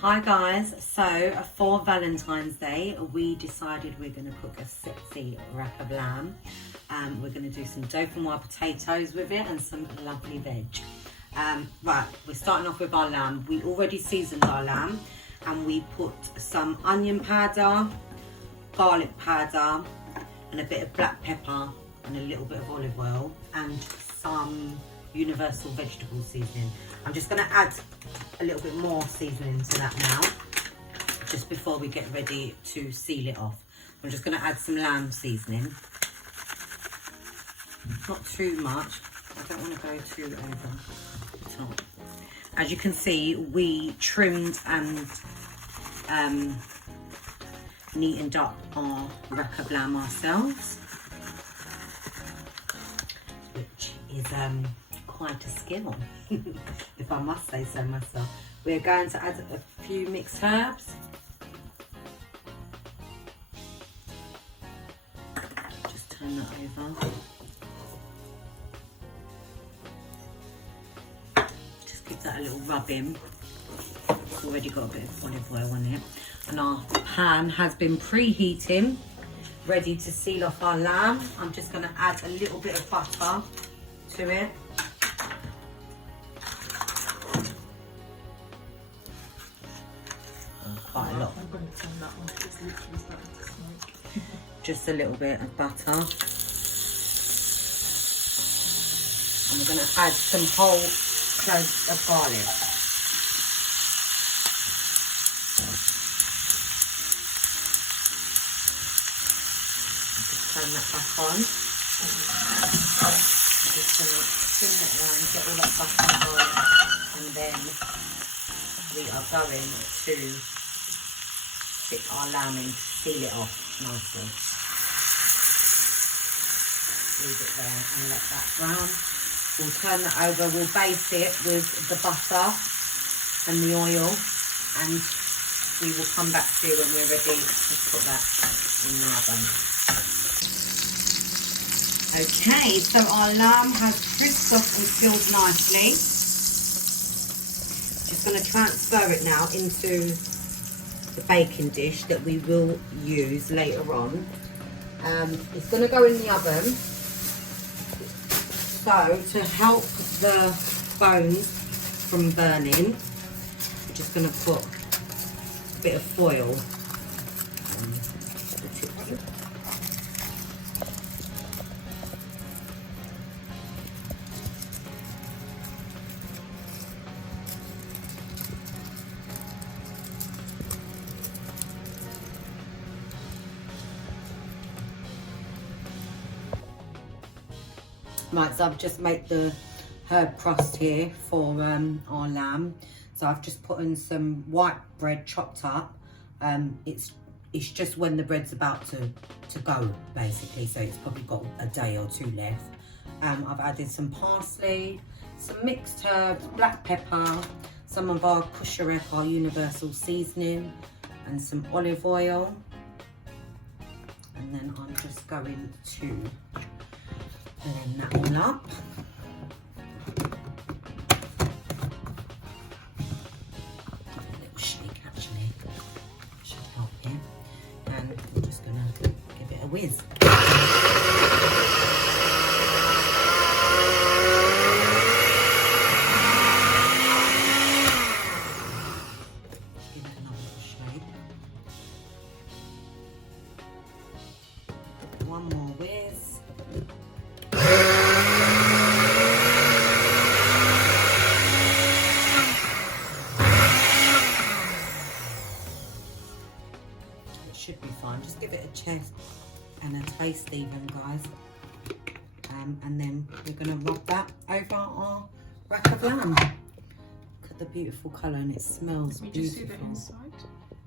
Hi guys, so for Valentine's Day we decided we're going to cook a sexy rack of lamb. We're going to do some Dauphinoise potatoes with it and some lovely veg. Right, we're starting off with our lamb. We already seasoned our lamb and we put some onion powder, garlic powder and a bit of black pepper and a little bit of olive oil and some universal vegetable seasoning. I'm just going to add a little bit more seasoning to that now, just before we get ready to seal it off. I'm just going to add some lamb seasoning. Not too much. I don't want to go too over the top. As you can see, we trimmed and neatened up our rack of lamb ourselves, which is quite a skill, if I must say so myself. We're going to add a few mixed herbs. Just turn that over. Just give that a little rub in. It's already got a bit of olive oil on it. And our pan has been preheating, ready to seal off our lamb. I'm just going to add a little bit of butter to it. Quite a lot. I'm going to turn that on because it's literally starting to smoke. Just a little bit of butter. And we're going to add some whole cloves of garlic. Just turn that back on. I'm just going to spin it around, get all that butter on, and then we are going to stick our lamb in to seal it off nicely. Leave it there and let that brown. We'll turn that over, we'll base it with the butter and the oil, and we will come back to you when we're ready to put that in the oven. Okay, so our lamb has crisped off and filled nicely. Just going to transfer it now into the baking dish that we will use later on. It's going to go in the oven. So to help the bones from burning, we're just going to put a bit of foil on the tip. Right, so I've just made the herb crust here for our lamb. So I've just put in some white bread chopped up. It's just when the bread's about to go, basically, so it's probably got a day or two left. I've added some parsley, some mixed herbs, black pepper, some of our kusharek, our universal seasoning, and some olive oil. And then I'm just going to blend that all up. A little shake actually should help here. And we're just gonna give it a whiz. Give it another little shake. One more whiz. Should be fine. Just give it a taste and a taste even, guys. And then we're going to rub that over our rack of lamb. Look at the beautiful colour, and it smells beautiful. Just see the inside.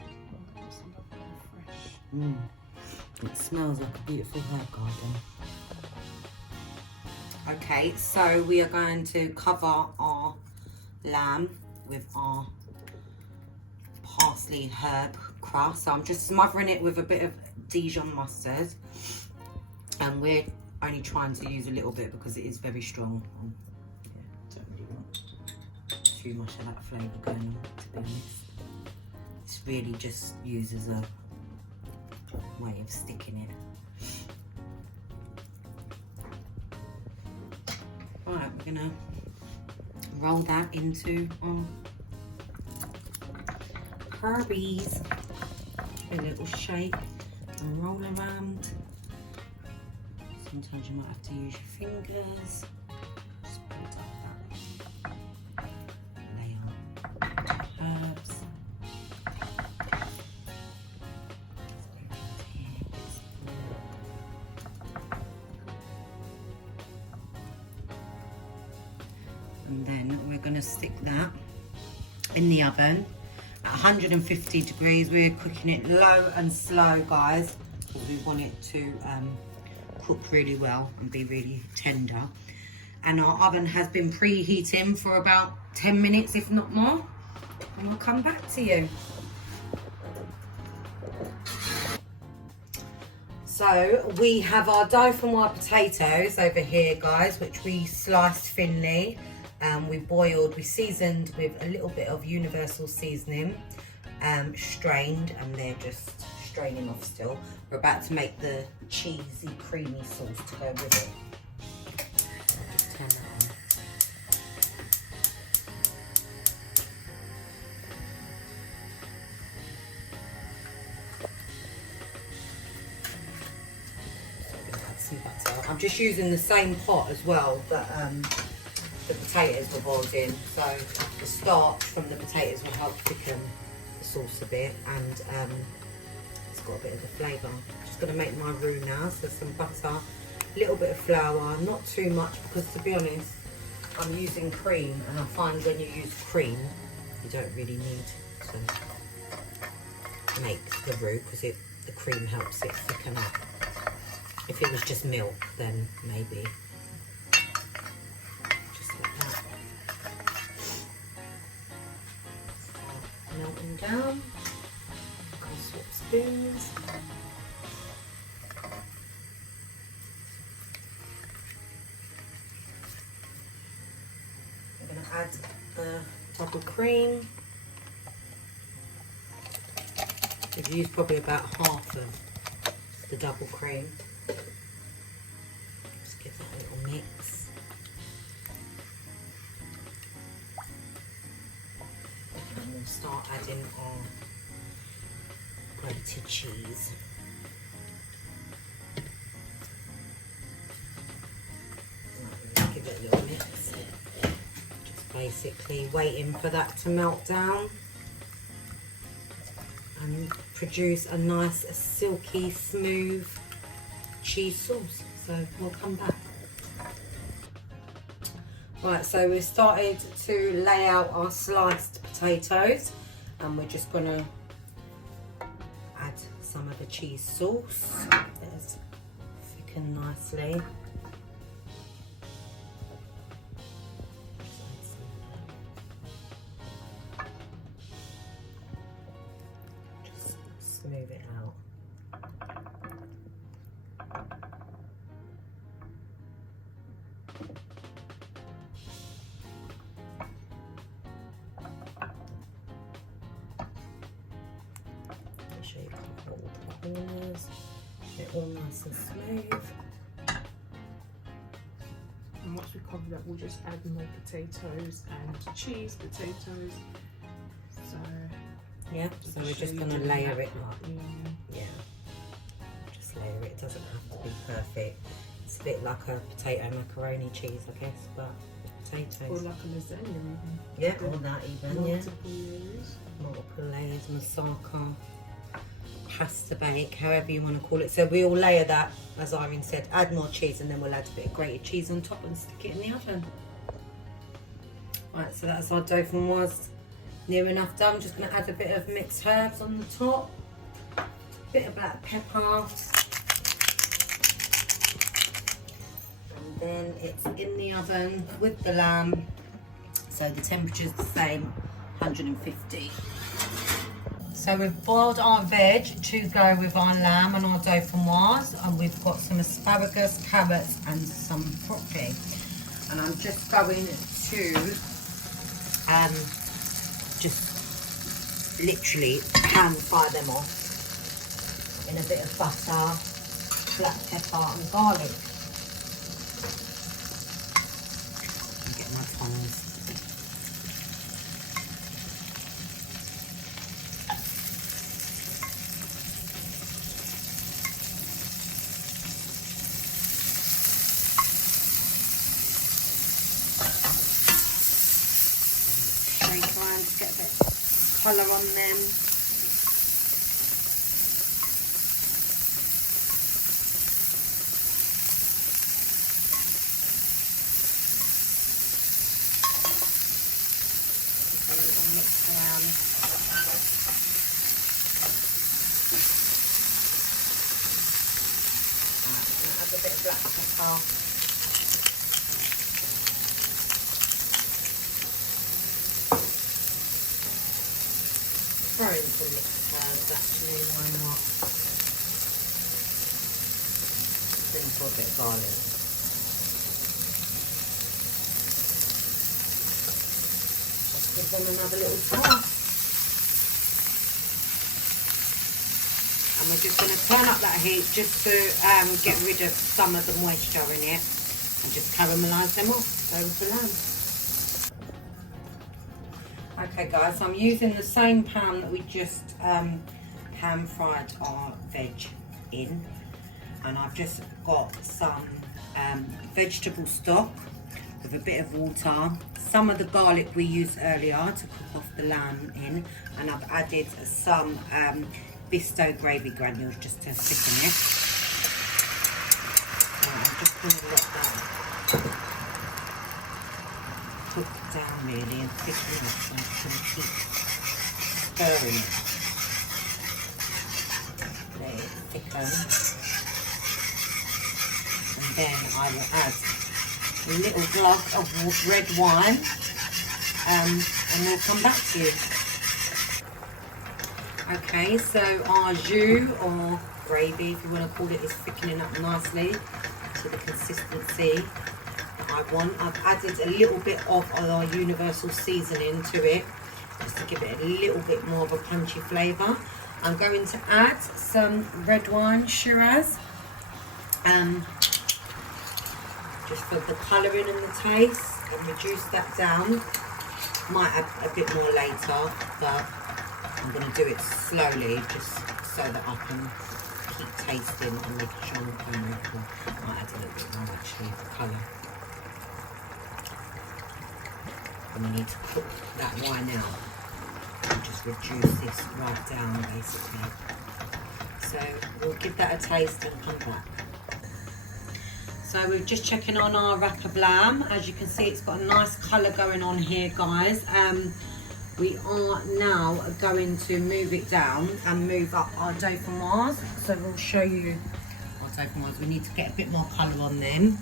Oh, that's lovely, fresh. It smells like a beautiful herb garden. Okay, so we are going to cover our lamb with our parsley herb crust. So I'm just smothering it with a bit of Dijon mustard, and we're only trying to use a little bit because it is very strong. Yeah, don't really want too much of that flavour going on, to be honest. It's really just used as a way of sticking it. Right, we're gonna roll that into our Kirby's. A little shape and roll around. Sometimes you might have to use your fingers. Just put it up that way. Lay on herbs. And then we're going to stick that in the oven at 150 degrees. We're cooking it low and slow, guys, because we want it to cook really well and be really tender. And our oven has been preheating for about 10 minutes, if not more, and I'll come back to you. So we have our Dauphinoise potatoes over here, guys, which we sliced thinly. We seasoned with a little bit of universal seasoning, strained, and they're just straining off still. We're about to make the cheesy, creamy sauce to go with it. Just turn that on. So I'm gonna add some butter. I'm just using the same pot as well that the potatoes were boiled in, so the starch from the potatoes will help thicken the sauce a bit, and it's got a bit of the flavour. I'm just going to make my roux now, so some butter, a little bit of flour, not too much, because to be honest, I'm using cream, and I find when you use cream, you don't really need to make the roux, because the cream helps it thicken up. If it was just milk, then maybe. Melting down. I'll swap spoons. I'm going to add the double cream. We've used probably about half of the double cream. Just give that a little mix. Start adding our grated cheese. Give it a little mix. Just basically waiting for that to melt down and produce a nice, silky, smooth cheese sauce. So we'll come back. Right, so we've started to lay out our sliced potatoes, and we're just going to add some of the cheese sauce. It's thickened nicely. Just smooth it out. Corners, they're all nice and smooth. And once we cover that, we'll just add more potatoes and cheese, potatoes. So yeah, so we're just going to layer it up. Yeah. Just layer it. It doesn't have to be perfect. It's a bit like a potato macaroni cheese, I guess, but potatoes. Or like a lasagna even. Yeah, or that even. Multiple layers. Multiple layers, moussaka, pasta bake, however you want to call it. So we all layer that, as Irene said, add more cheese, and then we'll add a bit of grated cheese on top and stick it in the oven. Right, so that's our Dauphinoise near enough done. I'm just going to add a bit of mixed herbs on the top, a bit of black pepper, and then it's in the oven with the lamb. So the temperature's the same, 150. So we've boiled our veg to go with our lamb and our Dauphinoise, and we've got some asparagus, carrots, and some broccoli. And I'm just going to just literally pan fry them off in a bit of butter, black pepper and garlic. Get my tongs. Shake around to get a bit of colour on them. A little mix around. Add a bit of black pepper. Throw in some mixed herbs actually, why not? Sprinkle a bit of garlic. Just give them another little toss. And we're just going to turn up that heat just to get rid of some of the moisture in it and just caramelise them off over the lamb. Okay guys, so I'm using the same pan that we just pan fried our veg in, and I've just got some vegetable stock with a bit of water, some of the garlic we used earlier to cook off the lamb in, and I've added some Bisto gravy granules just to thicken it. I'm just going to let that cook down really and thicken up, so I'm just going to keep stirring it. Let it thicken. And then I will add a little glass of red wine and we'll come back to you. Okay, so our jus or gravy, if you want to call it, is thickening up nicely to the consistency that I want. I've added a little bit of our universal seasoning to it, just to give it a little bit more of a punchy flavour. I'm going to add some red wine Shiraz, just for the colouring and the taste, and reduce that down. Might add a bit more later, but I'm going to do it slowly just so that I can keep tasting and making sure I'm playing with it. Might add a little bit more actually for colour. And we need to cook that wine out and just reduce this right down basically. So we'll give that a taste and come back. So we're just checking on our rack of lamb. As you can see, it's got a nice colour going on here, guys. We are now going to move it down and move up our Dauphinoise. So we'll show you our Dauphinoise. We need to get a bit more colour on them.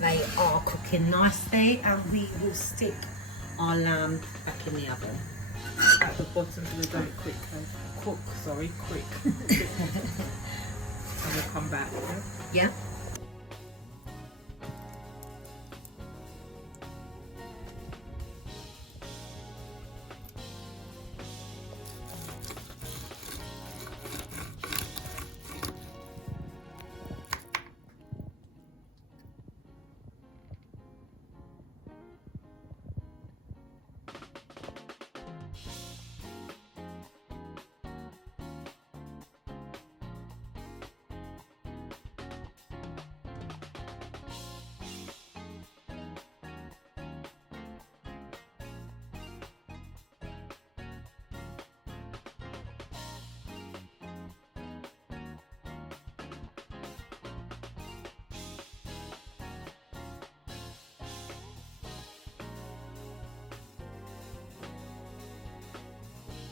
They are cooking nicely, and we will stick our lamb back in the oven. At the bottom so they don't quick. And we'll come back. Yeah.